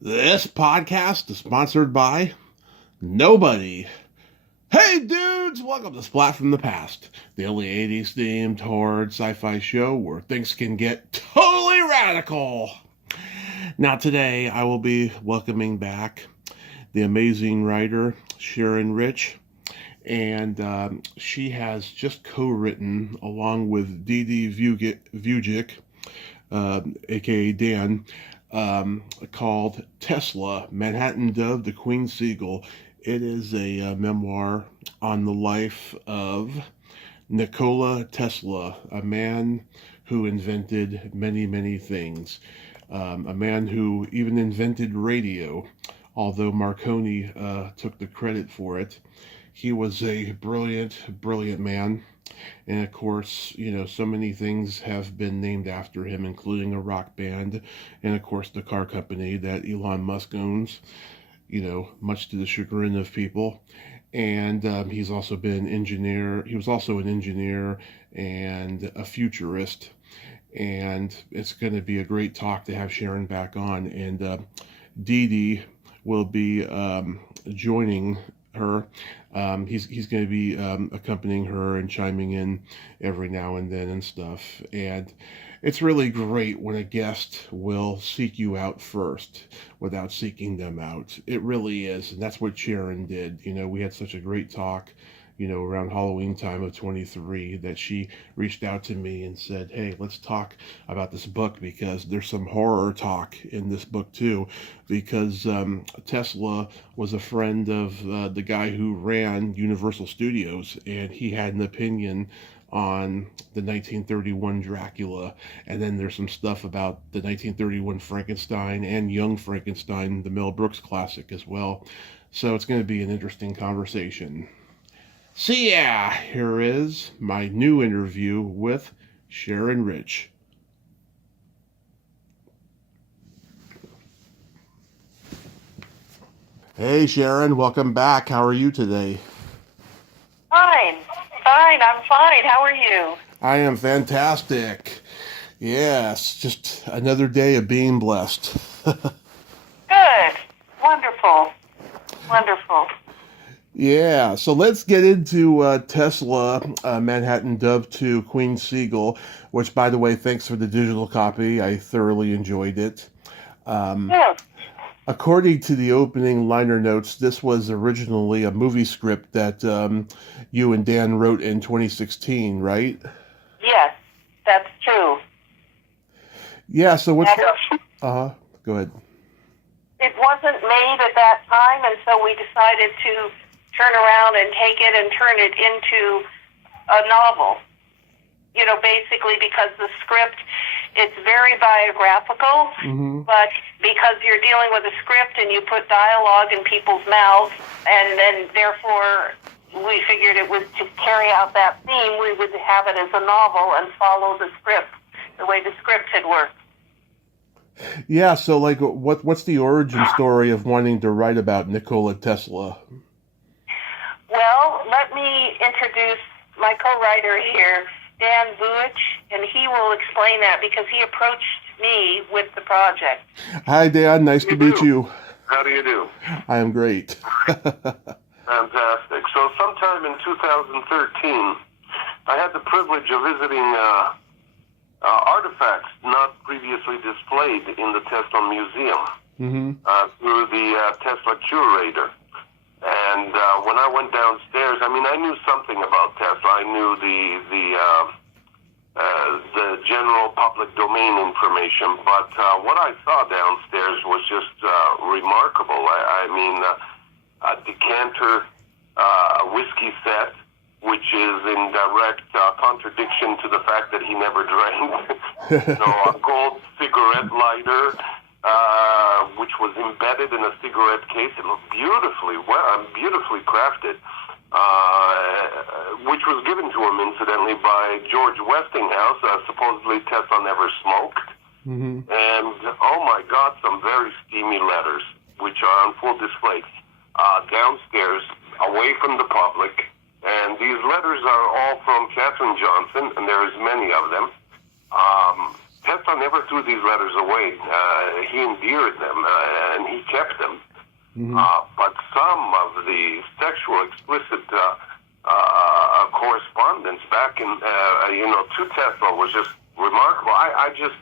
This podcast is sponsored by nobody. Hey dudes, welcome to Splat from the Past, the only 80s themed horror sci-fi show where things can get totally radical. Now today I will be welcoming back the amazing writer Sharon Rich, and she has just co-written along with D. Vujic, aka Dan, called Tesla, Manhattan Dove to Queens Seagull. It is a memoir on the life of Nikola Tesla, a man who invented many, many things. A man who even invented radio, although Marconi took the credit for it. He was a brilliant, brilliant man. And of course, so many things have been named after him, including a rock band and, of course, the car company that Elon Musk owns, much to the chagrin of people. And he's also been an engineer. He was also an engineer and a futurist. And it's going to be a great talk to have Sharon back on. And Dee Dee will be joining her. He's going to be accompanying her and chiming in every now and then and stuff. And it's really great when a guest will seek you out first without seeking them out. It really is. And that's what Sharon did. We had such a great talk, around Halloween time of 23, that she reached out to me and said, hey, let's talk about this book, because there's some horror talk in this book too, because Tesla was a friend of the guy who ran Universal Studios, and he had an opinion on the 1931 Dracula, and then there's some stuff about the 1931 Frankenstein and Young Frankenstein, the Mel Brooks classic as well. So it's going to be an interesting conversation. So yeah, here is my new interview with Sharon Rich. Hey Sharon, welcome back. How are you today? I'm fine. How are you? I am fantastic. Yes, just another day of being blessed. Good. Wonderful. Yeah, so let's get into Tesla, Manhattan Dove to Queen Seagull, which, by the way, thanks for the digital copy. I thoroughly enjoyed it. Yes. According to the opening liner notes, this was originally a movie script that you and Dan wrote in 2016, right? Yes, that's true. Yeah, so what's... Go ahead. It wasn't made at that time, and so we decided to turn around and take it and turn it into a novel. Basically because the script, it's very biographical, but because you're dealing with a script and you put dialogue in people's mouths, and then therefore we figured it was to carry out that theme, we would have it as a novel and follow the script, the way the script had worked. Yeah, so what's the origin story of wanting to write about Nikola Tesla? Well, let me introduce my co-writer here, Dan Vujic, and he will explain that because he approached me with the project. Hi, Dan. Nice to meet you. How do you do? I am great. Fantastic. So sometime in 2013, I had the privilege of visiting artifacts not previously displayed in the Tesla Museum through the Tesla curator. And when I went downstairs, I knew something about Tesla. I knew the general public domain information, but what I saw downstairs was just remarkable. A decanter whiskey set, which is in direct contradiction to the fact that he never drank. A gold cigarette lighter, which was embedded in a cigarette case. It looked beautifully crafted, which was given to him, incidentally, by George Westinghouse. Supposedly Tesla never smoked. And, oh my God, some very steamy letters, which are on full display downstairs, away from the public. And these letters are all from Katherine Johnson, and there's many of them. Tesla never threw these letters away. He endeared them. and he kept them. Mm-hmm. But some of the sexual explicit correspondence back in, to Tesla was just remarkable. I just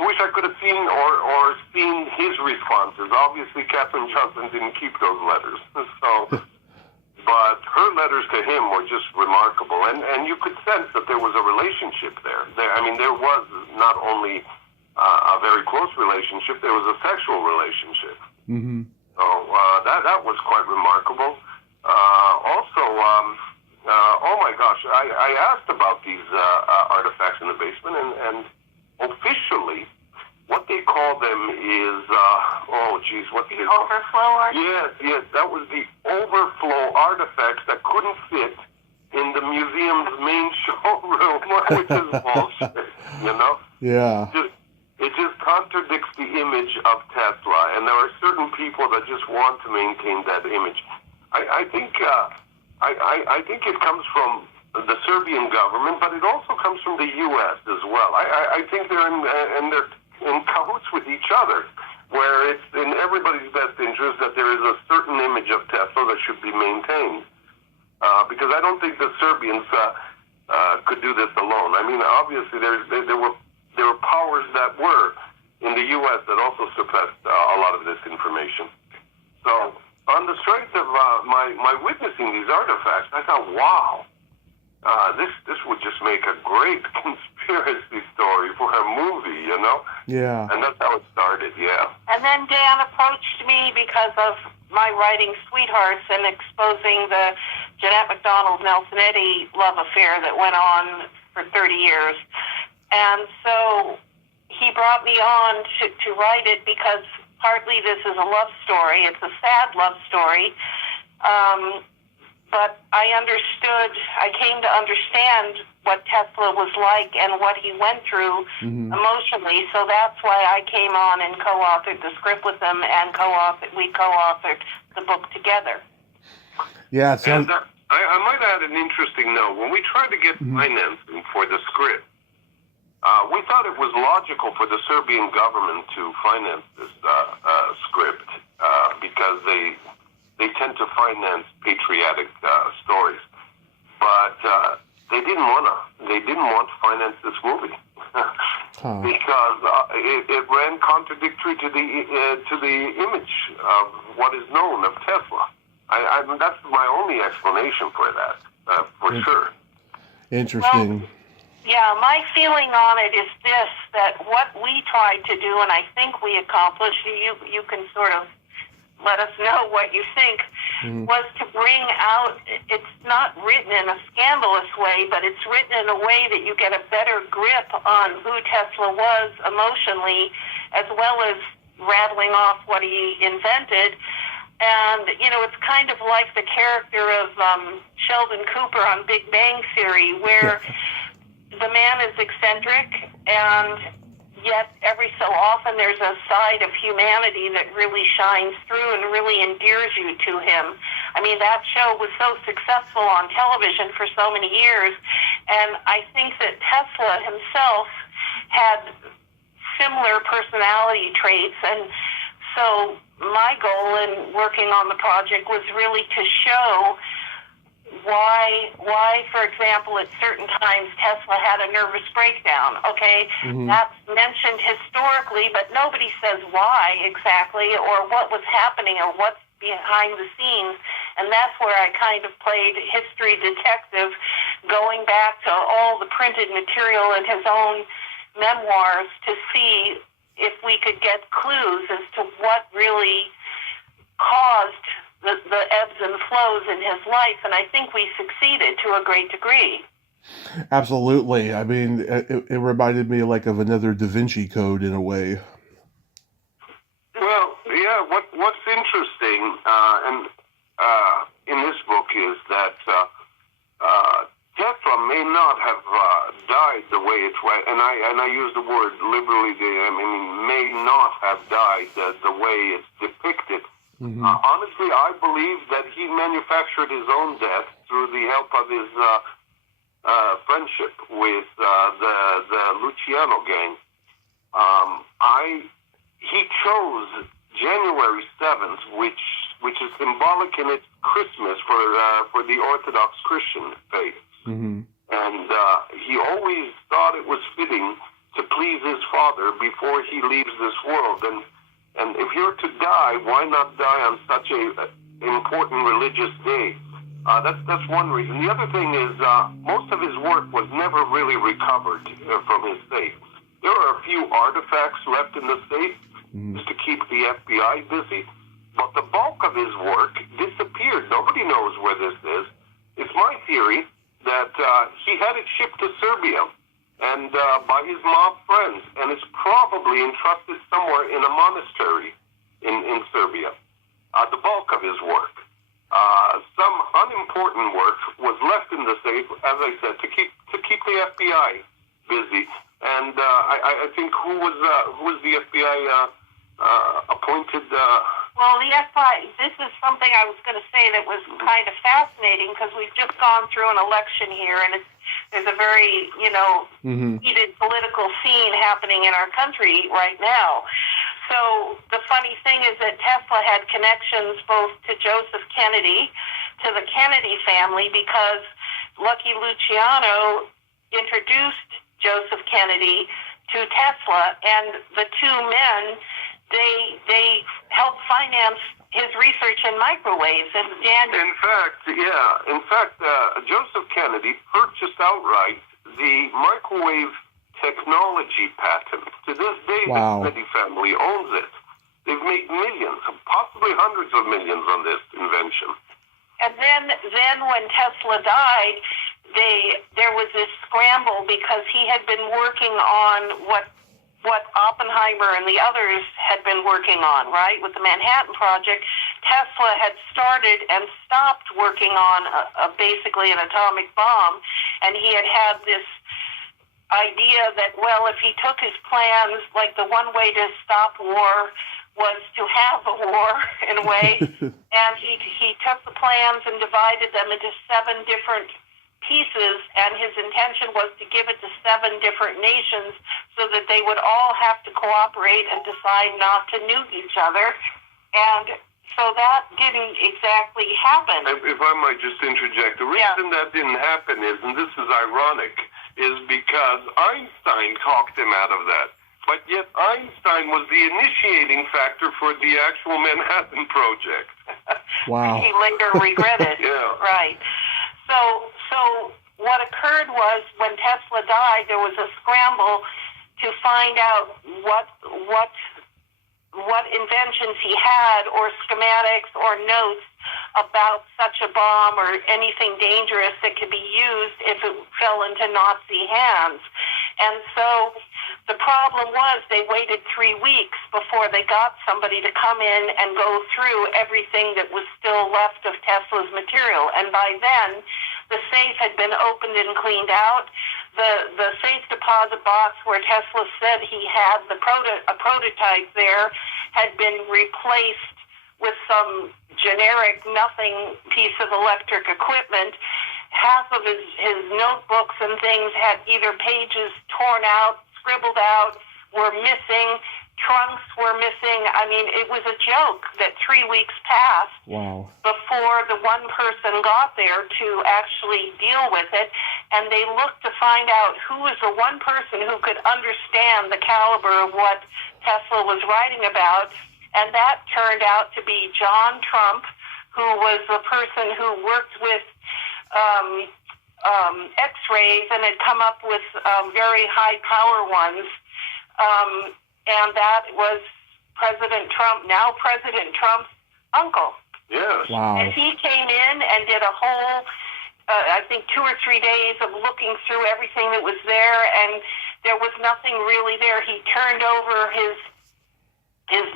wish I could have seen or seen his responses. Obviously, Katherine Johnson didn't keep those letters, so. But her letters to him were just remarkable, and you could sense that there was a relationship there. There was not only a very close relationship, there was a sexual relationship. Mm-hmm. So that was quite remarkable. Oh my gosh, I asked about these artifacts in the basement, and officially, what they call them is, what is Overflow artifacts? Yes, that was the overflow artifacts that couldn't fit in the museum's main showroom, which is bullshit, Yeah. It just contradicts the image of Tesla, and there are certain people that just want to maintain that image. I think it comes from the Serbian government, but it also comes from the U.S. as well. I think they're in cahoots with each other, where it's in everybody's best interest that there is a certain image of Tesla that should be maintained. Because I don't think the Serbians could do this alone. Obviously there were powers that were in the U.S. that also suppressed a lot of this information. So on the strength of my witnessing these artifacts, I thought, wow, this would just make a great conspiracy story for a movie, Yeah. And that's how it started, yeah. And then Dan approached me because of my writing Sweethearts and exposing the Jeanette MacDonald Nelson Eddy love affair that went on for 30 years. And so he brought me on to write it because partly this is a love story. It's a sad love story. But I came to understand what Tesla was like and what he went through emotionally. So that's why I came on and co-authored the script with him, and we co-authored the book together. Yeah, so and I might add an interesting note. When we tried to get financing for the script, we thought it was logical for the Serbian government to finance this script because they tend to finance patriotic stories, but they didn't want to finance this movie because it ran contradictory to the image of what is known of Tesla. That's my only explanation for that, for sure. Interesting. Well, yeah, my feeling on it is this, that what we tried to do, and I think we accomplished, you can sort of let us know what you think, was to bring out, it's not written in a scandalous way, but it's written in a way that you get a better grip on who Tesla was emotionally, as well as rattling off what he invented. And, it's kind of like the character of Sheldon Cooper on Big Bang Theory, where the man is eccentric, and yet every so often there's a side of humanity that really shines through and really endears you to him. That show was so successful on television for so many years, and I think that Tesla himself had similar personality traits, and so my goal in working on the project was really to show why, for example, at certain times Tesla had a nervous breakdown, okay? That's mentioned historically, but nobody says why exactly or what was happening or what's behind the scenes, and that's where I kind of played history detective, going back to all the printed material in his own memoirs to see if we could get clues as to what really caused the ebbs and flows in his life, and I think we succeeded to a great degree. Absolutely. It reminded me like of another Da Vinci Code in a way. Well, yeah. What's interesting in this book is that Tesla may not have died the way it's and I use the word liberally. May not have died the way it's depicted. Honestly, I believe that he manufactured his own death through the help of his friendship with the Luciano gang. he chose January 7th, which is symbolic in its Christmas for the Orthodox Christian faith. Mm-hmm. And he always thought it was fitting to please his Father before he leaves this world. And if you're to die, why not die on such a important religious day? That's one reason. The other thing is most of his work was never really recovered from his safe. There are a few artifacts left in the safe just to keep the FBI busy, but the bulk of his work disappeared. Nobody knows where this is. It's my theory that he had it shipped to Serbia and by his mob friends, and it's probably entrusted somewhere in a monastery in Serbia. The bulk of his work. Some unimportant work was left in the safe, as I said, to keep the FBI busy. And I think who was the FBI appointed? Well, the FBI, this is something I was going to say that was kind of fascinating because we've just gone through an election here, and there's a very, heated political scene happening in our country right now. So the funny thing is that Tesla had connections both to Joseph Kennedy, to the Kennedy family, because Lucky Luciano introduced Joseph Kennedy to Tesla, and the two men, they helped finance his research in microwaves. And Dan, in fact, Joseph Kennedy purchased outright the microwave technology patent. To this day, Wow. the Kennedy family owns it. They've made millions, possibly hundreds of millions on this invention. and then when Tesla died, there was this scramble because he had been working on what Oppenheimer and the others had been working on, right, with the Manhattan Project. Tesla had started and stopped working on basically an atomic bomb, and he had this idea that, well, if he took his plans, like the one way to stop war was to have a war, in a way, and he took the plans and divided them into 7 different pieces, and his intention was to give it to 7 different nations so that they would all have to cooperate and decide not to nuke each other. And so that didn't exactly happen. If I might just interject, the reason that didn't happen is, and this is ironic, is because Einstein talked him out of that. But yet Einstein was the initiating factor for the actual Manhattan Project. Wow. He later regretted. Yeah. Right. So what occurred was when Tesla died, there was a scramble to find out what inventions he had, or schematics or notes about such a bomb or anything dangerous that could be used if it fell into Nazi hands. And so the problem was they waited 3 weeks before they got somebody to come in and go through everything that was still left of Tesla's material. And by then, the safe had been opened and cleaned out. The safe deposit box where Tesla said he had a prototype there had been replaced with some generic nothing piece of electric equipment. Half of his notebooks and things had either pages torn out, scribbled out, were missing. Trunks were missing. I mean, it was a joke that 3 weeks passed before the one person got there to actually deal with it. And they looked to find out who was the one person who could understand the caliber of what Tesla was writing about. And that turned out to be John Trump, who was the person who worked with X-rays and had come up with very high power ones. And that was President Trump, now President Trump's uncle. Yes. Wow. And he came in and did a whole, I think 2 or 3 days of looking through everything that was there, and there was nothing really there. He turned over his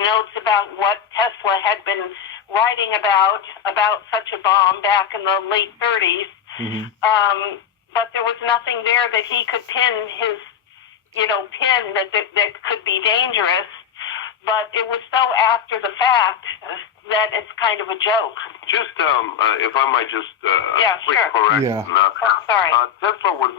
notes about what Tesla had been writing about such a bomb back in the late 30s. Mm-hmm. But there was nothing there that he could pin that could be dangerous. But it was so after the fact that it's kind of a joke. Just, if I might just quick sure. correction. Yeah. Sorry. Tesla was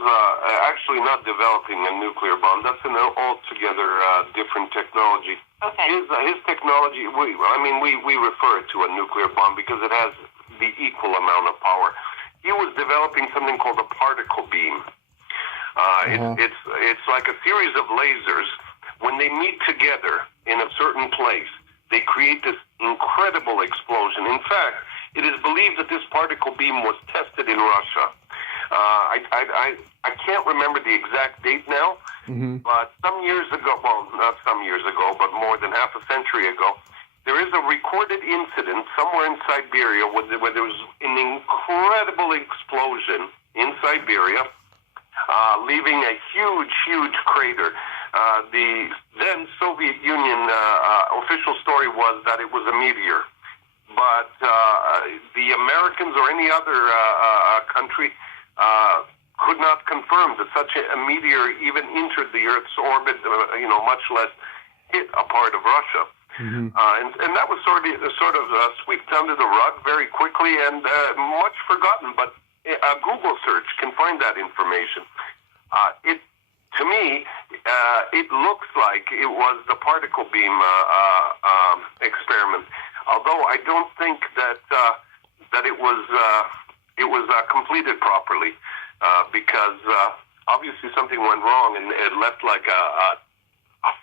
actually not developing a nuclear bomb. That's an altogether different technology. Okay. His technology, we refer it to a nuclear bomb because it has the equal amount of power. He was developing something called a particle beam. It's like a series of lasers. When they meet together in a certain place, they create this incredible explosion. In fact, it is believed that this particle beam was tested in Russia. I can't remember the exact date now, but some years ago, well, not some years ago, but more than half a century ago, there is a recorded incident somewhere in Siberia where there was an incredible explosion in Siberia, leaving a huge crater. The then Soviet Union official story was that it was a meteor. But the Americans or any other country could not confirm that such a meteor even entered the Earth's orbit, much less hit a part of Russia. And that was sort of swept under the rug very quickly and much forgotten. But a Google search can find that information. To me, it looks like it was the particle beam experiment. Although I don't think that it was completed properly, because obviously something went wrong and it left like a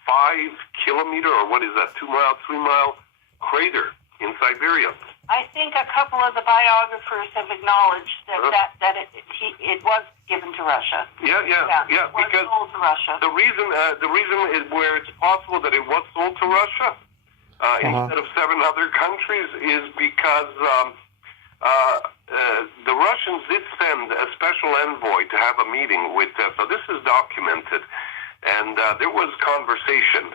5 kilometer, or what is that, 2 mile, 3 mile crater in Siberia. I think a couple of the biographers have acknowledged that it was given to Russia. Yeah. It was Because sold to Russia. the reason is where it's possible that it was sold to Russia instead of 7 other countries is because the Russians did send a special envoy to have a meeting with Tesla. This is documented, and there was conversation.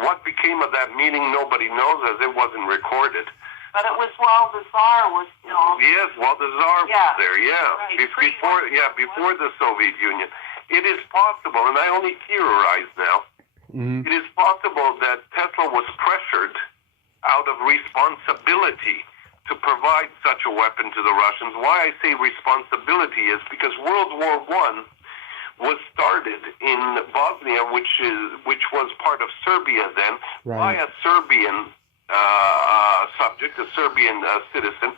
What became of that meeting, nobody knows, as it wasn't recorded. But it was while the Tsar was still... Yes, while the Tsar was there, Right. Before the Soviet Union. It is possible, and I only theorize now, it is possible that Tesla was pressured out of responsibility to provide such a weapon to the Russians. Why I say responsibility is because World War I was started in Bosnia, which was part of Serbia then, by a Serbian subject, a Serbian citizen.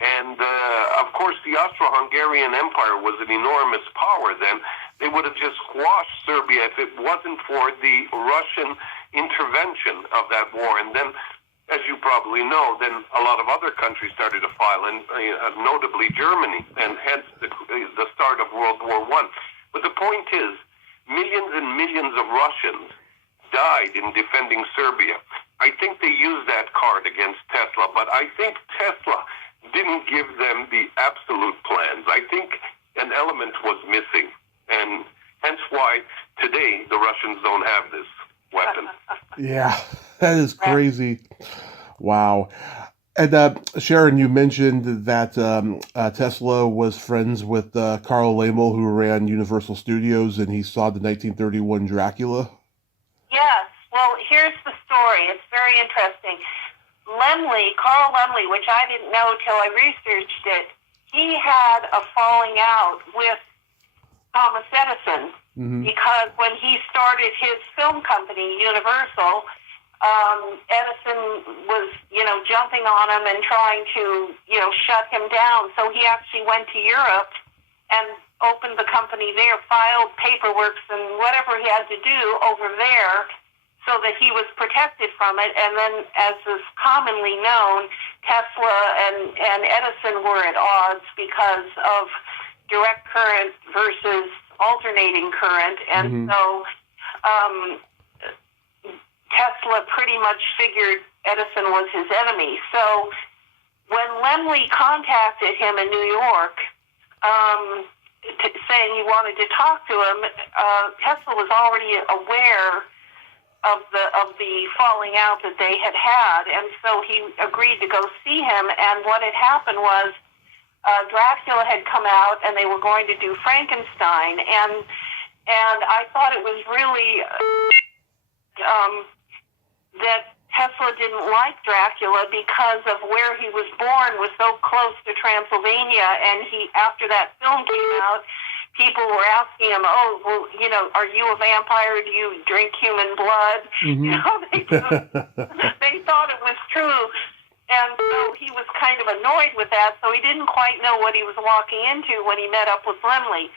And, of course, the Austro-Hungarian Empire was an enormous power then. They would have just squashed Serbia if it wasn't for the Russian intervention of that war. And then, as you probably know, then a lot of other countries started to file, and notably Germany, and hence the start of World War I. But the point is, millions and millions of Russians died in defending Serbia. I think they used that card against Tesla, but I think Tesla didn't give them the absolute plans. I think an element was missing, and hence why today the Russians don't have this weapon. Yeah, that is crazy. Wow. And Sharon, you mentioned that Tesla was friends with Carl Laemmle, who ran Universal Studios, and he saw the 1931 Dracula. Yes. Well, here's the story. It's very interesting. Carl Laemmle, which I didn't know till I researched it, he had a falling out with Thomas Edison because when he started his film company, Universal, Edison was, jumping on him and trying to, shut him down. So he actually went to Europe and opened the company there, filed paperwork and whatever he had to do over there so that he was protected from it. And then, as is commonly known, Tesla and Edison were at odds because of direct current versus alternating current. And so Tesla pretty much figured Edison was his enemy. So when Laemmle contacted him in New York, saying he wanted to talk to him, Tesla was already aware of the falling out that they had had, and so he agreed to go see him. And what had happened was Dracula had come out, and they were going to do Frankenstein, and I thought it was really that Tesla didn't like Dracula because of where he was born was so close to Transylvania, and after that film came out, people were asking him, "Oh, well, are you a vampire? Do you drink human blood?" They thought it was true, and so he was kind of annoyed with that. So he didn't quite know what he was walking into when he met up with Lemley.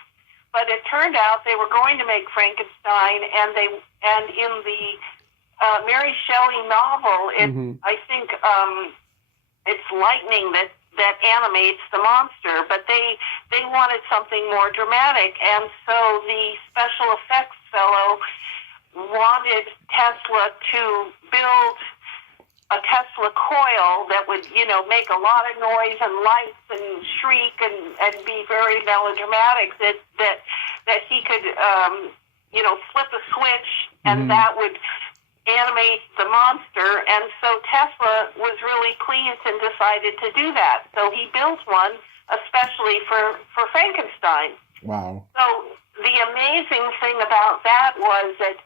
But it turned out they were going to make Frankenstein, and in the Mary Shelley novel, I think it's lightning that animates the monster, but they wanted something more dramatic, and so the special effects fellow wanted Tesla to build a Tesla coil that would, make a lot of noise and lights and shriek and be very melodramatic, that he could, flip a switch and that would animate the monster. And so Tesla was really pleased and decided to do that. So he built one especially for Frankenstein. Wow. So the amazing thing about that was that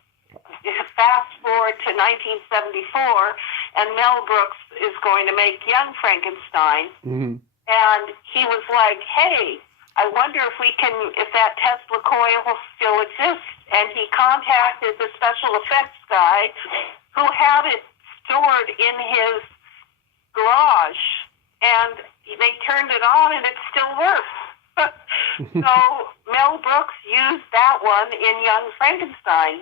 fast forward to 1974, and Mel Brooks is going to make Young Frankenstein, and he was like, "Hey, I wonder if that Tesla coil still exists." And he contacted the special effects guy, who had it stored in his garage, and they turned it on, and it still works. So Mel Brooks used that one in Young Frankenstein.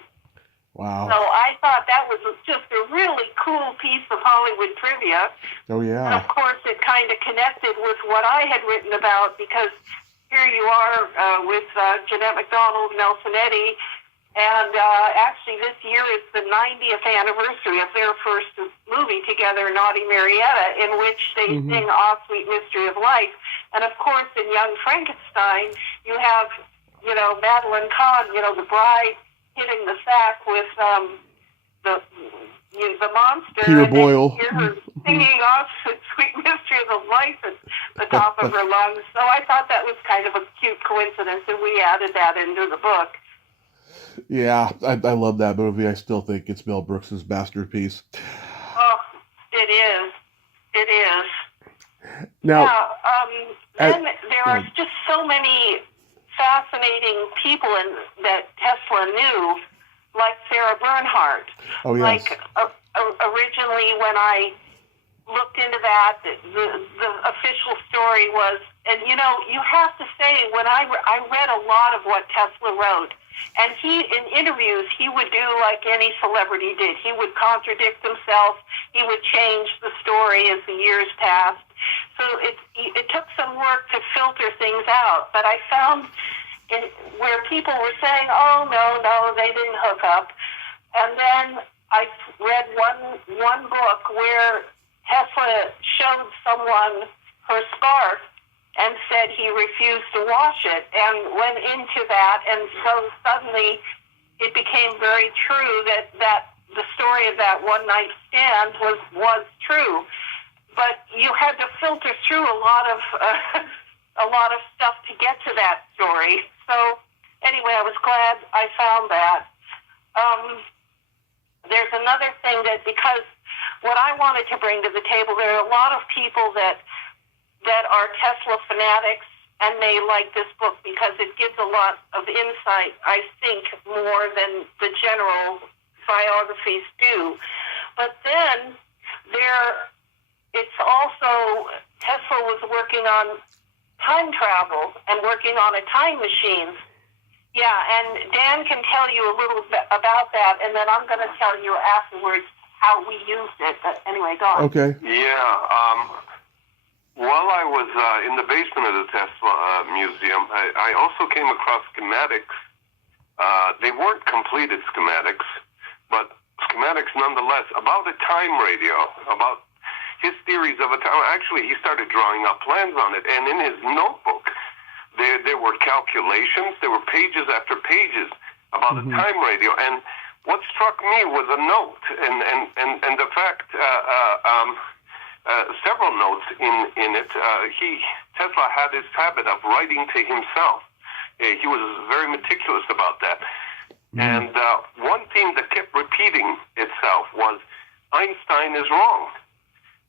Wow. So I thought that was just a really cool piece of Hollywood trivia. Oh, yeah. And of course, it kind of connected with what I had written about, because here you are with Jeanette MacDonald, Nelson Eddy, and actually this year is the 90th anniversary of their first movie together, Naughty Marietta, in which they sing "Ah, Sweet Mystery of Life." And of course, in Young Frankenstein, you have, Madeline Kahn, the bride, hitting the sack with the monster. Peter Boyle. And then you hear her singing "Off Sweet Mystery of the Life" at the top of her lungs. So I thought that was kind of a cute coincidence, and we added that into the book. Yeah, I love that movie. I still think it's Mel Brooks' masterpiece. Oh, it is. It is. Now, then there are just so many fascinating people that Tesla knew, like Sarah Bernhardt. Oh, yes. Like originally, when I looked into that, the official story was, and you have to say, when I read a lot of what Tesla wrote, and in interviews, he would do like any celebrity did. He would contradict himself. He would change the story as the years passed. So it took some work to filter things out. But I found where people were saying, "Oh, no, they didn't hook up." And then I read one book where Tesla showed someone her scarf and said he refused to wash it, and went into that, and so suddenly it became very true that the story of that one-night stand was true. But you had to filter through a lot of stuff to get to that story. So anyway, I was glad I found that. There's another thing that, because what I wanted to bring to the table, there are a lot of people that are Tesla fanatics, and they like this book because it gives a lot of insight, I think, more than the general biographies do. But then it's also, Tesla was working on time travel and working on a time machine. Yeah, and Dan can tell you a little bit about that, and then I'm going to tell you afterwards how we used it. But anyway, go on. Okay. Yeah. While I was in the basement of the Tesla Museum, I also came across schematics. They weren't completed schematics, but schematics nonetheless, about a time radio, about his theories of a time. Actually, he started drawing up plans on it, and in his notebook, there were calculations, there were pages after pages about a time radio. And what struck me was a note, and the fact, several notes in it. Tesla had this habit of writing to himself. He was very meticulous about that. And one theme that kept repeating itself was Einstein is wrong.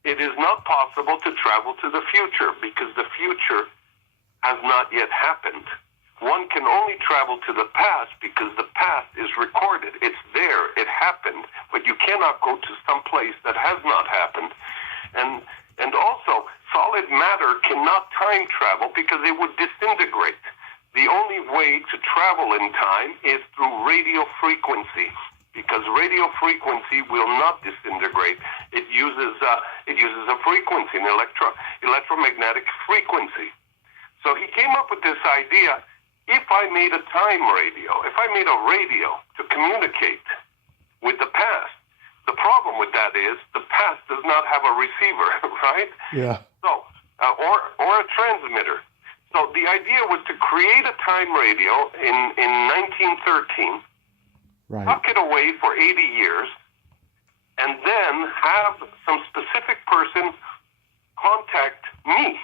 It is not possible to travel to the future because the future has not yet happened. One can only travel to the past because the past is recorded. It's there. It happened. But you cannot go to some place that has not happened. And also, solid matter cannot time travel because it would disintegrate. The only way to travel in time is through radio frequency, because radio frequency will not disintegrate. It uses a frequency, an electromagnetic frequency. So he came up with this idea: if I made a time radio, if I made a radio to communicate with the past, the problem with that is the past does not have a receiver, right? Yeah. So, or a transmitter. So the idea was to create a time radio in 1913, Right. tuck it away for 80 years, and then have some specific person contact me.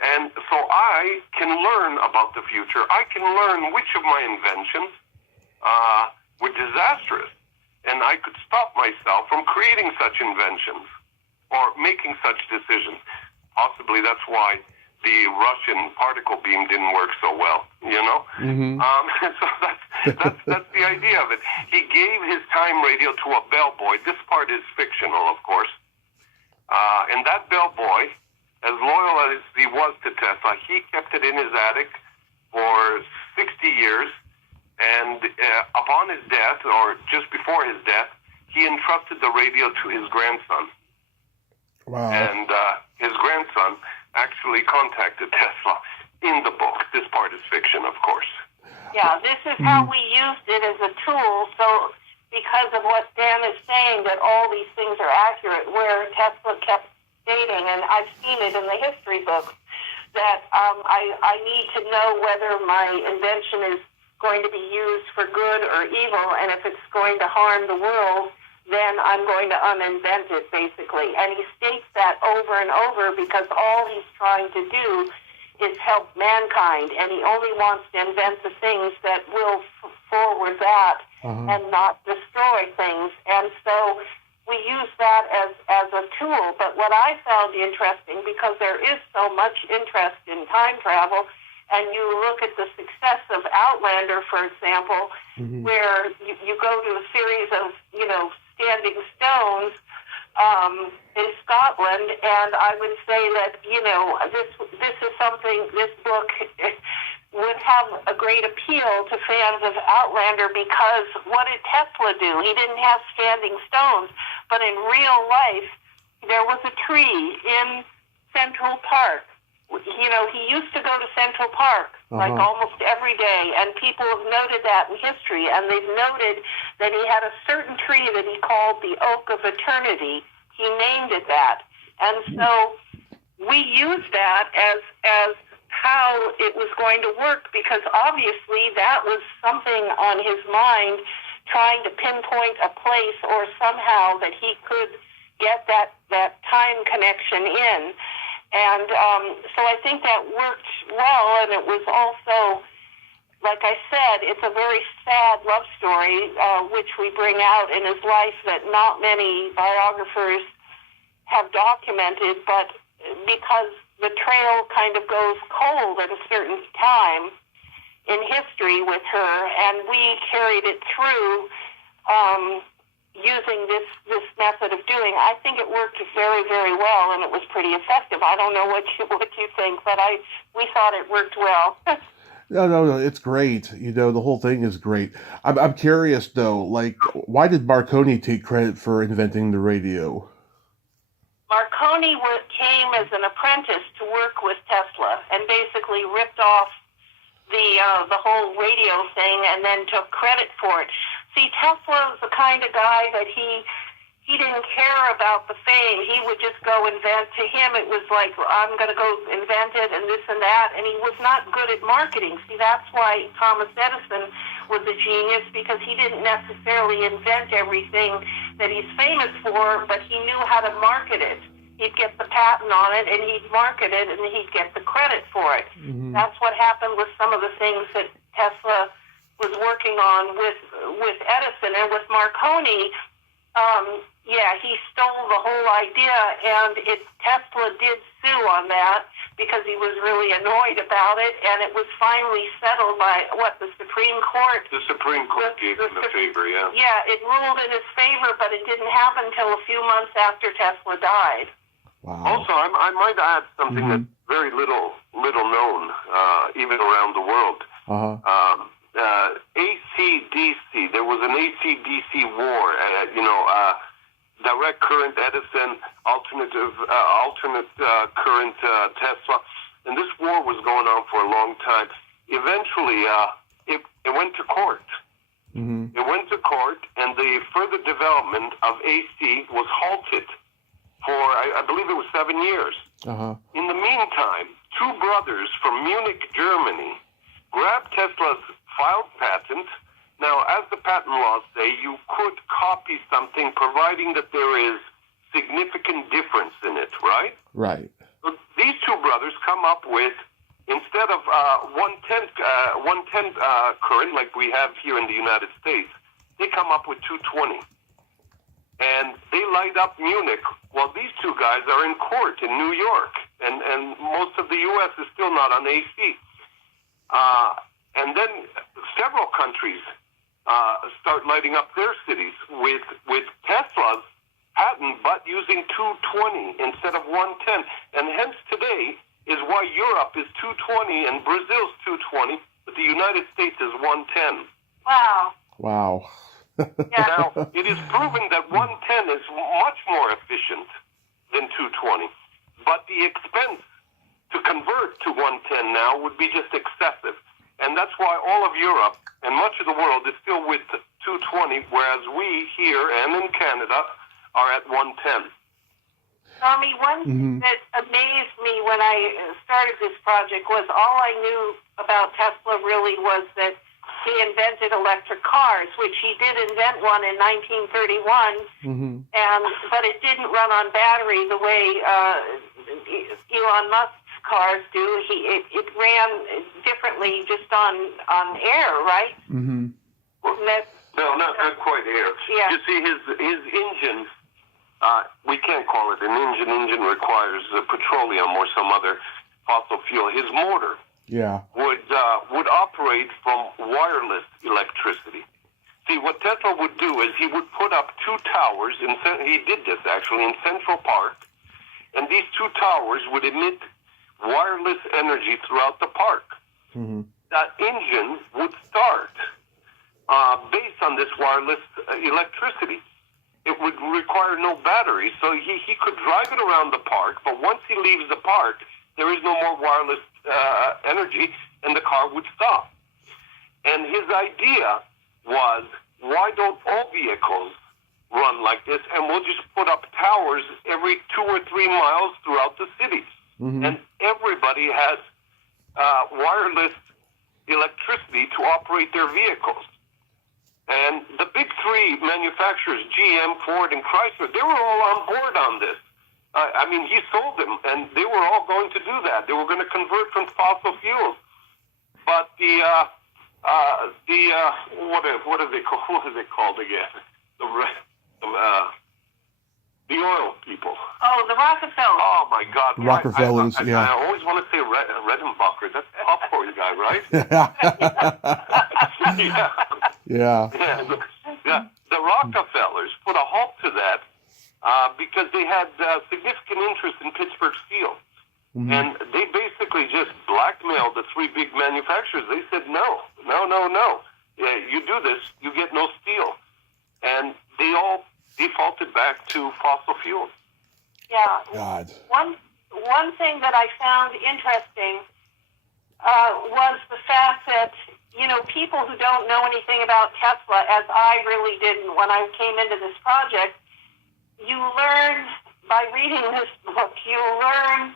And so I can learn about the future. I can learn which of my inventions were disastrous. And I could stop myself from creating such inventions or making such decisions. Possibly that's why the Russian particle beam didn't work so well, you know? Mm-hmm. So that's the idea of it. He gave his time radio to a bellboy. This part is fictional, of course. And that bellboy, as loyal as he was to Tesla, he kept it in his attic for 60 years. And upon his death, or just before his death, he entrusted the radio to his grandson. Wow. And his grandson actually contacted Tesla in the book. This part is fiction, of course. Yeah, this is how we used it as a tool. So because of what Dan is saying, that all these things are accurate, where Tesla kept stating, and I've seen it in the history books, that I need to know whether my invention is going to be used for good or evil, and if it's going to harm the world, then I'm going to uninvent it, basically. And he states that over and over because all he's trying to do is help mankind, and he only wants to invent the things that will forward that and not destroy things. And so we use that as a tool. But what I found interesting, because there is so much interest in time travel, and you look at the success of Outlander, for example, where you go to a series of, standing stones in Scotland, and I would say that, this is something, this book would have a great appeal to fans of Outlander, because what did Tesla do? He didn't have standing stones, but in real life, there was a tree in Central Park. He used to go to Central Park like almost every day, and people have noted that in history, and they've noted that he had a certain tree that he called the Oak of Eternity. He named it that. And so we use that as how it was going to work, because obviously that was something on his mind, trying to pinpoint a place or somehow that he could get that time connection in. And so I think that worked well, and it was also, like I said, it's a very sad love story, which we bring out in his life that not many biographers have documented, but because the trail kind of goes cold at a certain time in history with her, and we carried it through using this method of doing. I think it worked very, very well, and it was pretty effective. I don't know what you think, but we thought it worked well. No, it's great. The whole thing is great. I'm curious though, like, why did Marconi take credit for inventing the radio? Marconi came as an apprentice to work with Tesla and basically ripped off the whole radio thing and then took credit for it. See, Tesla was the kind of guy that he didn't care about the fame. He would just go invent. To him, it was like, I'm going to go invent it and this and that, and he was not good at marketing. See, that's why Thomas Edison was a genius, because he didn't necessarily invent everything that he's famous for, but he knew how to market it. He'd get the patent on it, and he'd market it, and he'd get the credit for it. That's what happened with some of the things that Tesla was working on with Edison. And with Marconi, Yeah, he stole the whole idea, and Tesla did sue on that because he was really annoyed about it, and it was finally settled by, the Supreme Court? The Supreme Court gave him a favor, yeah. Yeah, it ruled in his favor, but it didn't happen until a few months after Tesla died. Wow. Also, I might add something that's very little known, even around the world. AC/DC, there was an AC/DC war, direct current Edison, alternate current Tesla, and this war was going on for a long time. Eventually, it went to court. It went to court, and the further development of AC was halted for, I believe it was 7 years. In the meantime, two brothers from Munich, Germany, grabbed Tesla's filed patent. Now, as the patent laws say, you could copy something providing that there is significant difference in it, right? Right. So these two brothers come up with, instead of 110 current like we have here in the United States, they come up with 220. And they light up Munich while these two guys are in court in New York. And most of the U.S. is still not on AC. And then several countries start lighting up their cities with Tesla's patent, but using 220 instead of 110. And hence today is why Europe is 220 and Brazil's 220, but the United States is 110. Wow. Now, it is proven that 110 is much more efficient than 220, but the expense to convert to 110 now would be just excessive. And that's why all of Europe and much of the world is still with 220, whereas we here and in Canada are at 110. Tommy, one thing that amazed me when I started this project was all I knew about Tesla really was that he invented electric cars, which he did invent one in 1931, but it didn't run on battery the way Elon Musk's cars do. It ran differently just on air, right? No, not quite air. Yeah. You see, his engine, we can't call it an engine. Engine requires petroleum or some other fossil fuel. His motor would operate from wireless electricity. See, what Tesla would do is he would put up two towers, he did this actually in Central Park, and these two towers would emit wireless energy throughout the park. That engine would start based on this wireless electricity. It would require no battery, so he could drive it around the park, but once he leaves the park, there is no more wireless energy, and the car would stop. And his idea was, why don't all vehicles run like this, and we'll just put up towers every 2 or 3 miles throughout the cities. And everybody has wireless electricity to operate their vehicles. And the big three manufacturers, GM, Ford, and Chrysler, they were all on board on this. I mean, he sold them, and they were all going to do that. They were going to convert from fossil fuels. But what is it called again? The oil people. Oh, the Rockefellers. Oh my God! Rockefellers. I always want to say Redenbacher. That's the popcorn guy, right? The Rockefellers put a halt to that because they had significant interest in Pittsburgh steel, and they basically just blackmailed the three big manufacturers. They said no. Yeah, you do this, you get no steel, and they all defaulted back to fossil fuels. Yeah. God. One thing that I found interesting was the fact that, people who don't know anything about Tesla, as I really didn't when I came into this project, you learn by reading this book, you learn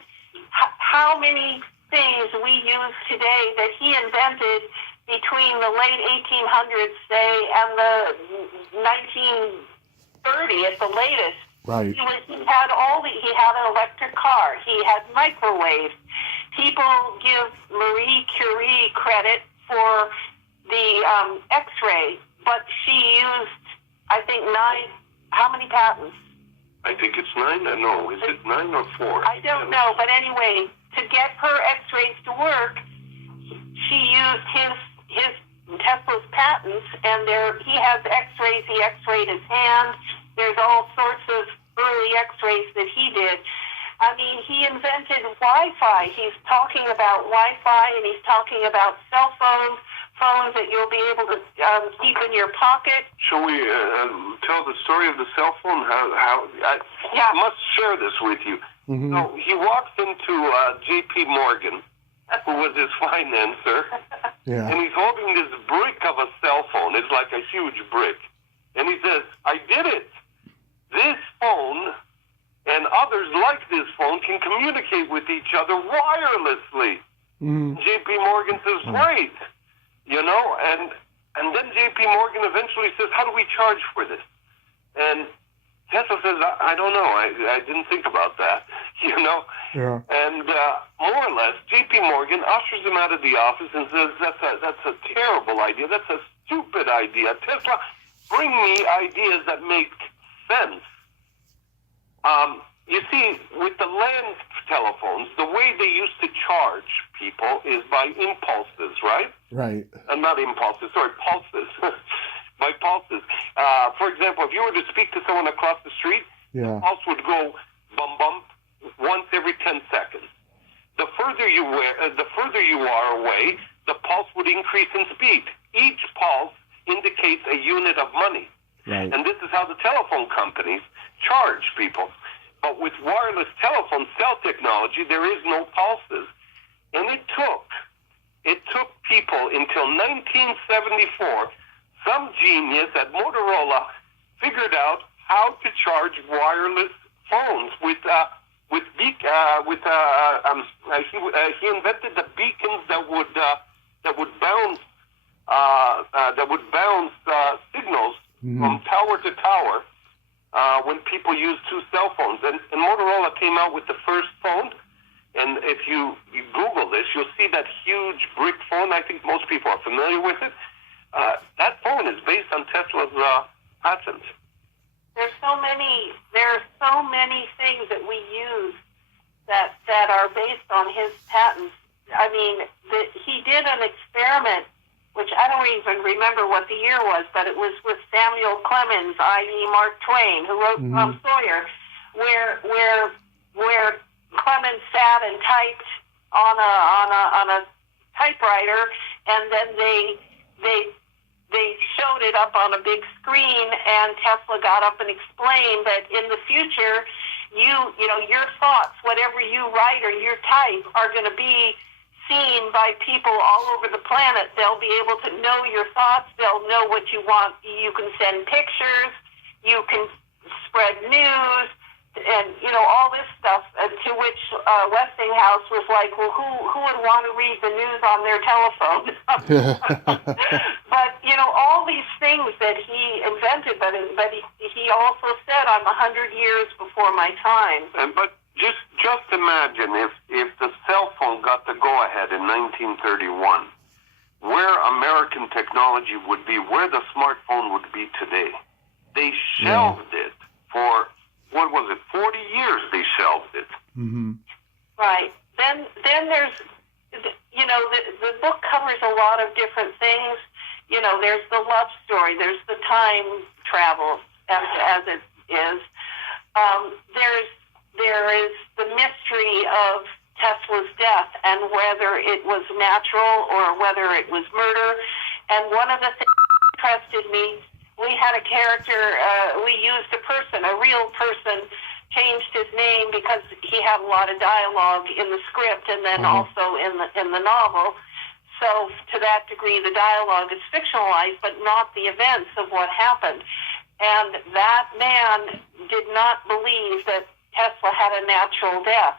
how many things we use today that he invented between the late 1800s, say, and the 1930 at the latest. Right. He had an electric car. He had microwaves. People give Marie Curie credit for the X-ray, but she used, I think, how many patents? I think it's 9. No, is it 9 or 4? I don't know, but anyway, to get her X-rays to work, she used his Tesla's patents, and he has X-rays. He X-rayed his hand. There's all sorts of early X-rays that he did. I mean, he invented Wi-Fi. He's talking about Wi-Fi, and he's talking about cell phones that you'll be able to keep in your pocket. Shall we tell the story of the cell phone? I must share this with you. Mm-hmm. So he walks into J.P. Morgan, who was his financer, and he's holding this brick of a cell phone. It's like a huge brick. And he says, I did it. This phone and others like this phone can communicate with each other wirelessly. Mm-hmm. J.P. Morgan says, great. You know, and then J.P. Morgan eventually says, how do we charge for this? And Tesla says, I don't know. I didn't think about that, you know. Yeah. And more or less, J.P. Morgan ushers him out of the office and says, that's a terrible idea. That's a stupid idea. Tesla, bring me ideas that make sense. You see, with the land telephones, the way they used to charge people is by impulses, right? Right. Not impulses, sorry, pulses. By pulses. For example, if you were to speak to someone across the street, the pulse would go bum bum once every 10 seconds. The further you are away, the pulse would increase in speed. Each pulse indicates a unit of money. Right. And this is how the telephone companies charge people. But with wireless telephone cell technology, there is no pulses. And it took people until 1974, some genius at Motorola figured out how to charge wireless phones he invented the beacons that would bounce signals from tower to tower when people use two cell phones. And Motorola came out with the first phone. And if you Google this, you'll see that huge brick phone. I think most people are familiar with it. That phone is based on Tesla's patent. There are so many things that we use that are based on his patents. I mean, he did an experiment, which I don't even remember what the year was, but it was with Samuel Clemens, i.e. Mark Twain, who wrote Tom Sawyer, where Clemens sat and typed on a typewriter, and then they showed it up on a big screen, and Tesla got up and explained that in the future, you know, your thoughts, whatever you write or you type, are going to be seen by people all over the planet. They'll be able to know your thoughts. They'll know what you want. You can send pictures. You can spread news. And, you know, all this stuff, to which Westinghouse was like, well, who would want to read the news on their telephone? But, you know, all these things that he invented, but he also said, I'm 100 years before my time. But just imagine if the cell phone got the go-ahead in 1931, where American technology would be, where the smartphone would be today. They shelved it for... what was it, 40 years they shelved it. Mm-hmm. Right. Then there's, you know, the book covers a lot of different things. You know, there's the love story. There's the time travel, as it is. There is the mystery of Tesla's death and whether it was natural or whether it was murder. And one of the things that interested me, we had a character, we used a real person, changed his name because he had a lot of dialogue in the script and then also in the novel. So to that degree, the dialogue is fictionalized, but not the events of what happened. And that man did not believe that Tesla had a natural death.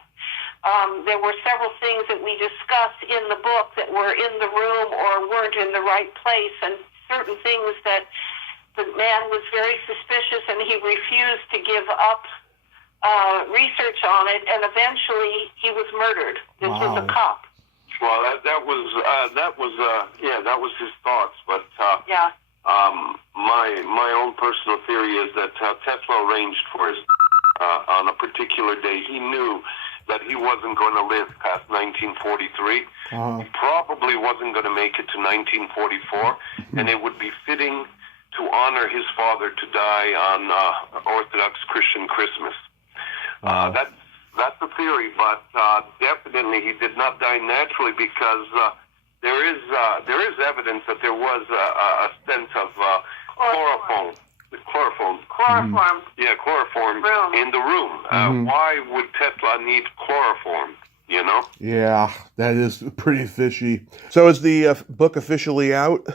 There were several things that we discussed in the book that were in the room or weren't in the right place, and certain things that the man was very suspicious, and he refused to give up research on it, and eventually he was murdered. This was a cop. Well, that was his thoughts, but My own personal theory is that Tesla arranged for his on a particular day. He knew that he wasn't going to live past 1943. Uh-huh. He probably wasn't going to make it to 1944, and it would be fitting to honor his father to die on Orthodox Christian Christmas. That's a theory, but definitely he did not die naturally because there is evidence that there was a sense of chloroform. Yeah, chloroform in the room. Why would Tesla need chloroform? You know? Yeah, that is pretty fishy. So is the book officially out? The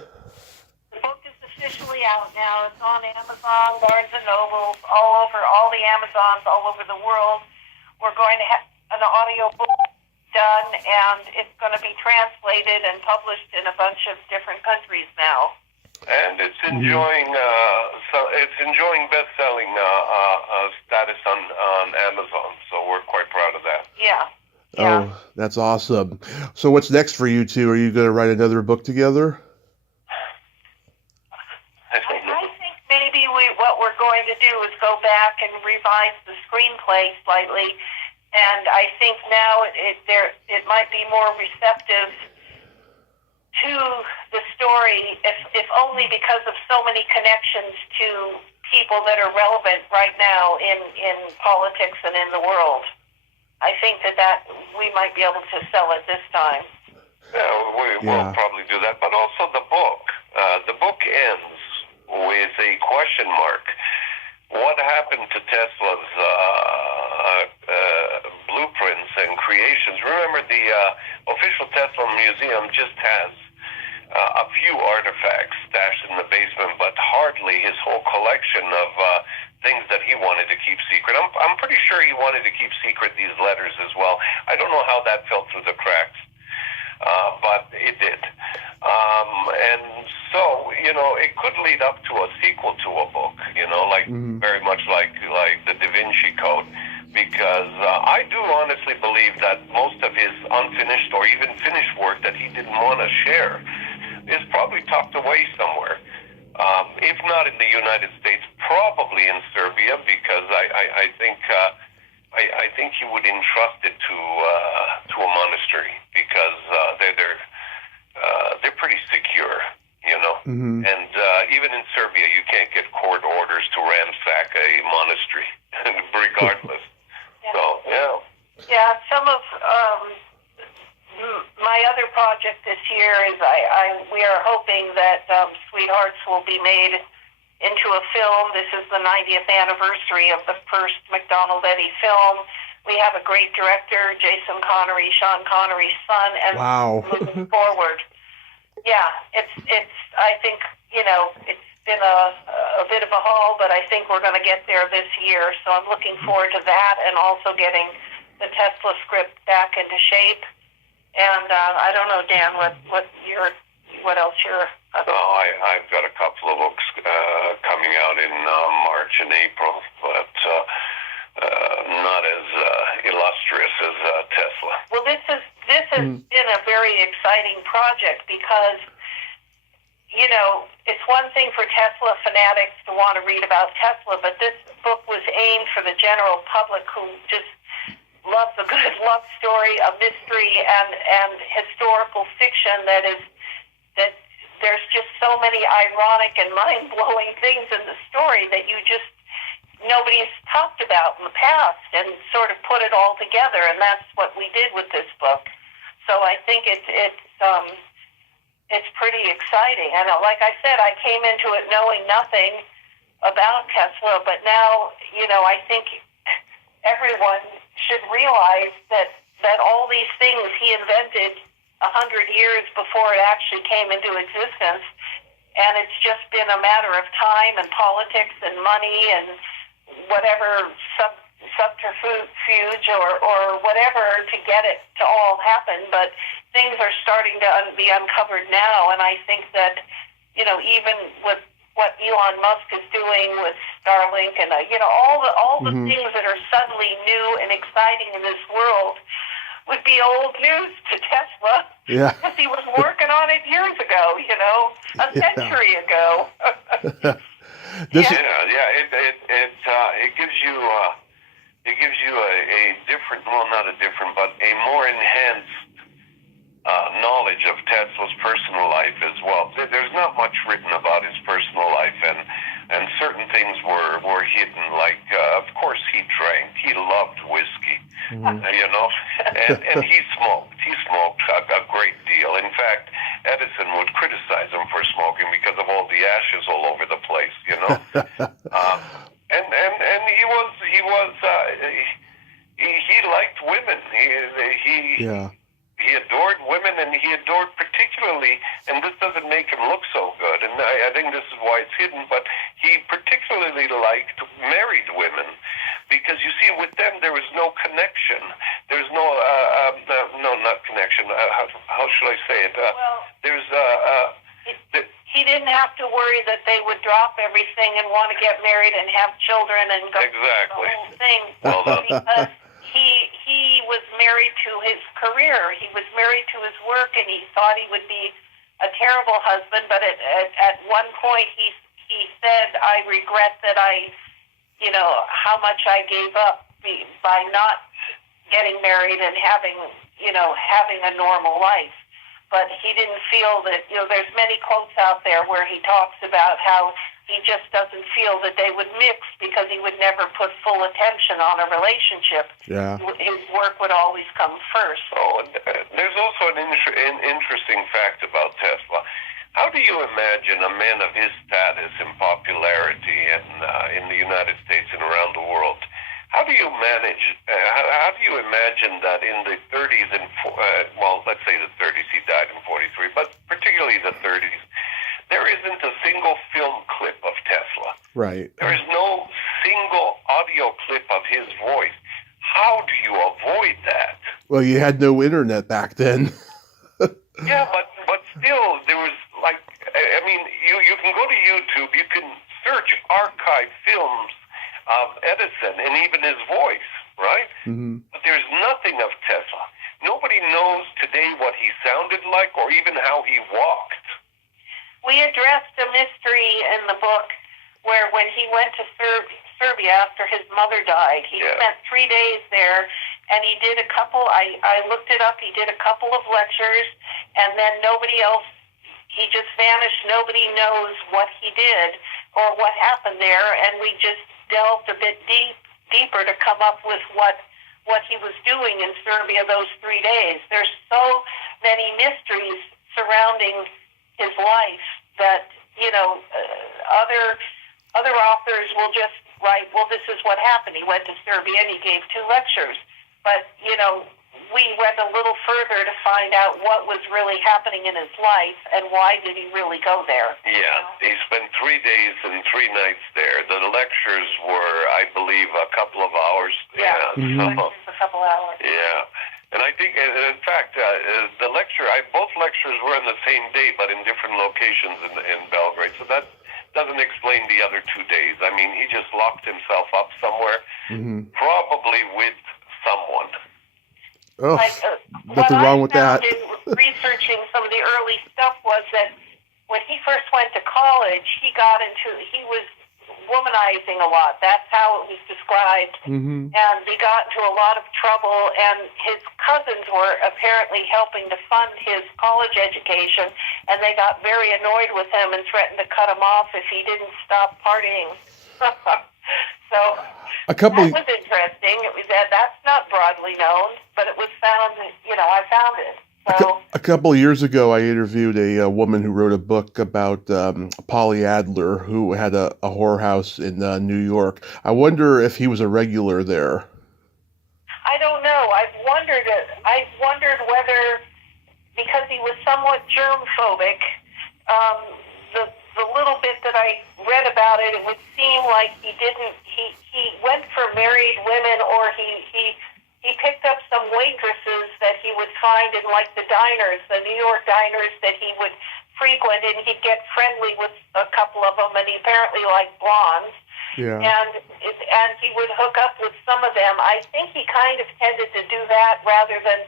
book is officially out now. It's on Amazon, Barnes & Noble, all the Amazons all over the world. We're going to have an audio book done, and it's going to be translated and published in a bunch of different countries now. And it's enjoying best-selling status on Amazon, so we're quite proud of that. Yeah. Oh, that's awesome. So what's next for you two? Are you going to write another book together? I think maybe what we're going to do is go back and revise the screenplay slightly, and I think now it might be more receptive to the story, if only because of so many connections to people that are relevant right now in politics and in the world. I think that we might be able to sell it this time. Yeah, we'll probably do that. But also the book ends with a question mark. What happened to Tesla's blueprints and creations? Remember, the official Tesla Museum just has a few artifacts stashed in the basement, but hardly his whole collection of things that he wanted to keep secret. I'm pretty sure he wanted to keep secret these letters as well. I don't know how that fell through the cracks, but it did. And so, it could lead up to a sequel to a book, very much like the Da Vinci Code, because I do honestly believe that most of his unfinished or even finished work that he didn't want to share is probably tucked away somewhere. If not in the United States, probably in Serbia, because I think he would entrust it to a monastery, because they're pretty secure, And even in Serbia, you can't get court orders to ransack a monastery, regardless. So yeah. Some of my other project this year is we are hoping that Sweethearts will be made into a film. This is the 90th anniversary of the first MacDonald Eddy film. We have a great director, Jason Connery, Sean Connery's son, and moving forward. Yeah, it's. I think it's been a bit of a haul, but I think we're going to get there this year. So I'm looking forward to that, and also getting the Tesla script back into shape. And I don't know, Dan, what else you're. I've got a couple of books coming out in March and April, but not as illustrious as Tesla. Well, this has been a very exciting project because, it's one thing for Tesla fanatics to want to read about Tesla, but this book was aimed for the general public who just loves a good love story, a mystery, and historical fiction that there's just so many ironic and mind-blowing things in the story that nobody's talked about in the past, and sort of put it all together, and that's what we did with this book. So I think it's pretty exciting. And like I said, I came into it knowing nothing about Tesla, but now, I think everyone should realize that all these things he invented 100 years before it actually came into existence, and it's just been a matter of time and politics and money and whatever subterfuge or whatever to get it to all happen. But things are starting to be uncovered now, and I think that even with what Elon Musk is doing with Starlink and all the things that are suddenly new and exciting in this world, would be old news to Tesla. Yeah. Because he was working on it years ago, a century ago. This It gives you a different, well, not a different, but a more enhanced knowledge of Tesla's personal life as well. There's not much written about his personal life, and certain things were hidden. Like, of course, he drank. He loved whiskey, and he smoked. He smoked a great deal. In fact, Edison would criticize him for smoking because of all the ashes all over the place. And he liked women. He adored women, and he adored particularly, and this doesn't make him look so good, and I think this is why it's hidden, but he particularly liked married women, because you see, with them there was no connection. There's not connection. How should I say it? He didn't have to worry that they would drop everything and want to get married and have children and go through the whole thing. Well done. Because he was married to his career. He was married to his work, and he thought he would be a terrible husband. But at one point, he said, "I regret that how much I gave up by not getting married and having a normal life." But he didn't feel that, there's many quotes out there where he talks about how he just doesn't feel that they would mix because he would never put full attention on a relationship. Yeah. His work would always come first. Oh, there's also an interesting fact about Tesla. How do you imagine a man of his status and popularity in the United States and around the world? How do you manage? How do you imagine that in the 30s and let's say the 30s, he died in 43, but particularly the 30s, there isn't a single film clip of Tesla. Right. There is no single audio clip of his voice. How do you avoid that? Well, you had no internet back then. Yeah, but still, there was you can go to YouTube, you can search archive films of Edison and even his voice, right? Mm-hmm. But there's nothing of Tesla. Nobody knows today what he sounded like or even how he walked. We addressed a mystery in the book where when he went to Serbia after his mother died, he spent 3 days there, and he did a couple, I looked it up, he did a couple of lectures, and then nobody else, he just vanished. Nobody knows what he did or what happened there, and we just delved a bit deeper to come up with what he was doing in Serbia those 3 days. There's so many mysteries surrounding his life that other authors will just write, well, this is what happened. He went to Serbia and he gave 2 lectures. But we went a little further to find out what was really happening in his life and why did he really go there. Yeah, he spent 3 days and 3 nights there. The lectures were, I believe, a couple of hours. Yeah, Mm-hmm. a couple hours. Yeah. And I think, in fact, both lectures were on the same day, but in different locations in Belgrade. So that doesn't explain the other 2 days. I mean, he just locked himself up somewhere, probably with someone. Oh, nothing wrong with that. What I found in researching some of the early stuff was that when he first went to college, he was womanizing a lot. That's how it was described. Mm-hmm. And he got into a lot of trouble, and his cousins were apparently helping to fund his college education, and they got very annoyed with him and threatened to cut him off if he didn't stop partying. So that was interesting. That's not broadly known, but it was found, I found it. So, a couple of years ago, I interviewed a woman who wrote a book about Polly Adler, who had a whorehouse in New York. I wonder if he was a regular there. I don't know. I've wondered whether, because he was somewhat germ-phobic, the little bit that I read about it, it would seem like he went for married women, or he picked up some waitresses that he would find in like the diners, the New York diners that he would frequent, and he'd get friendly with a couple of them, and he apparently liked blondes. Yeah. And he would hook up with some some of them. I think he kind of tended to do that rather than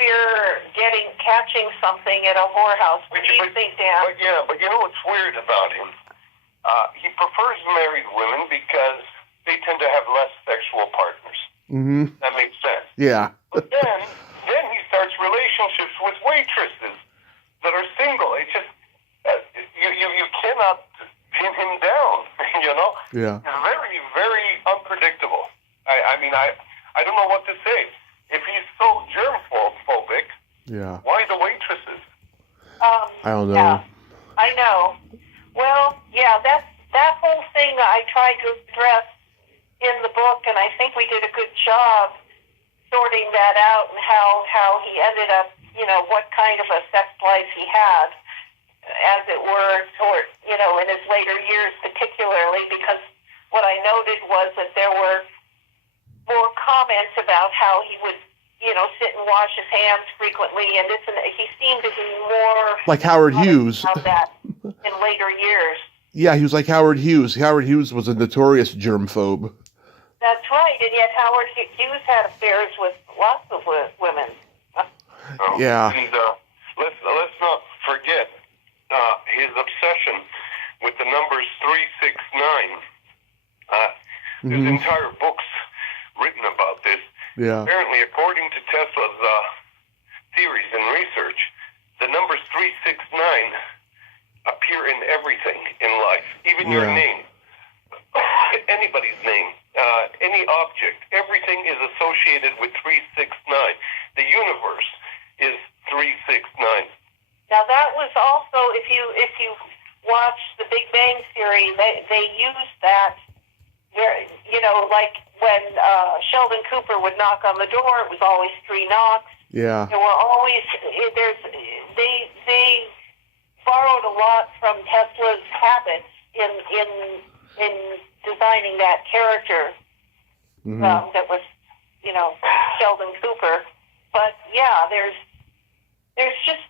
fear catching something at a whorehouse. What do you think, Dan? But you know what's weird about him? He prefers married women because they tend to have less sexual partners. Mm-hmm. That makes sense. Yeah. But then he starts relationships with waitresses that are single. It's just you cannot pin him down. You know. Yeah. He's very, very unpredictable. I mean, I don't know what to say. If he's so germ-phobic, yeah. Why the waitresses? I don't know. Yeah, I know. Well, yeah, that whole thing I tried to address in the book, and I think we did a good job sorting that out and how he ended up, what kind of a sex life he had, as it were, in his later years, particularly because what I noted was that there were more comments about how he would, sit and wash his hands frequently, and he seemed to be more like Howard Hughes of that in later years. Yeah, he was like Howard Hughes. Howard Hughes was a notorious germphobe. That's right, and yet Howard Hughes had affairs with lots of women. Yeah. And let's not forget his obsession with the numbers 369. There's entire books written about this. Yeah. Apparently, according to Tesla's theories and research, the numbers 369 appear in everything in life, even your name, anybody's name, any object. Everything is associated with 369. The universe is 369. Now that was also, if you watch The Big Bang Theory, they used that. Like when Sheldon Cooper would knock on the door, it was always 3 knocks. Yeah. There were always they borrowed a lot from Tesla's habits in designing that character that was Sheldon Cooper. But yeah, there's just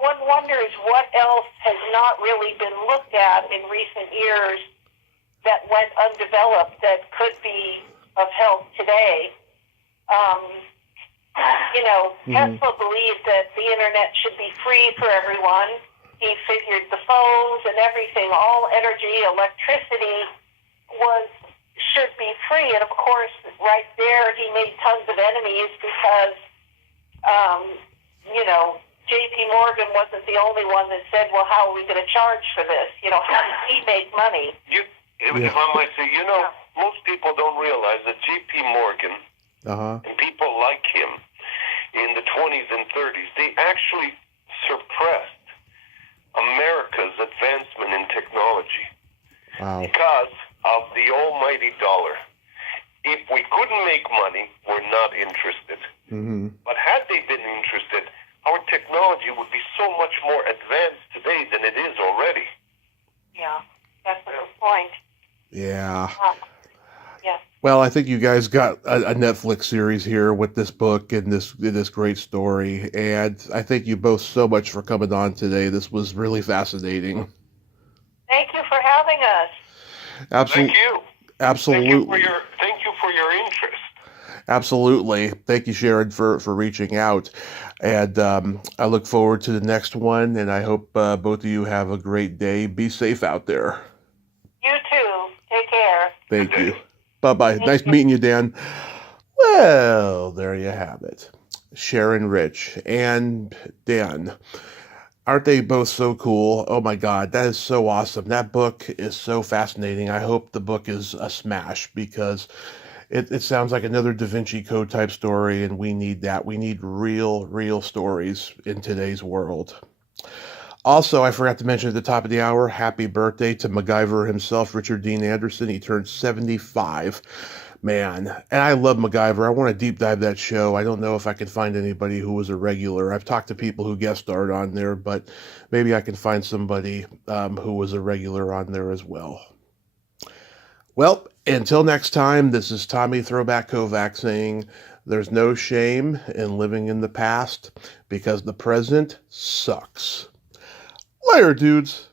one wonders what else has not really been looked at in recent years that went undeveloped that could be of help today. Tesla believed that the internet should be free for everyone. He figured the phones and everything, all energy, electricity should be free. And of course, right there, he made tons of enemies because, J.P. Morgan wasn't the only one that said, well, how are we going to charge for this? How does he make money? If I might say, most people don't realize that J.P. Morgan and people like him in the 20s and 30s, they actually suppressed America's advancement in technology because of the almighty dollar. If we couldn't make money, we're not interested. But had they been interested, our technology would be so much more advanced today than it is already. Yeah, that's a good point. Yeah. Yeah. Well, I think you guys got a Netflix series here with this book and this great story, and I thank you both so much for coming on today. This was really fascinating. Thank you for having us. Absolutely. Thank you. Absolutely. Thank you for your interest. Absolutely. Thank you, Sharon, for reaching out. And I look forward to the next one, and I hope both of you have a great day. Be safe out there. You too. Take care. Thank you. Bye-bye. Nice meeting you, Dan. Well, there you have it. Sharon Rich and Dan. Aren't they both so cool? Oh my God, that is so awesome. That book is so fascinating. I hope the book is a smash because it sounds like another Da Vinci Code type story, and we need that. We need real stories in today's world. Also, I forgot to mention at the top of the hour, happy birthday to MacGyver himself, Richard Dean Anderson. He turned 75. Man, and I love MacGyver. I want to deep dive that show. I don't know if I can find anybody who was a regular. I've talked to people who guest starred on there, but maybe I can find somebody who was a regular on there as well. Well, until next time, this is Tommy Throwback Kovac saying there's no shame in living in the past because the present sucks. Later, dudes.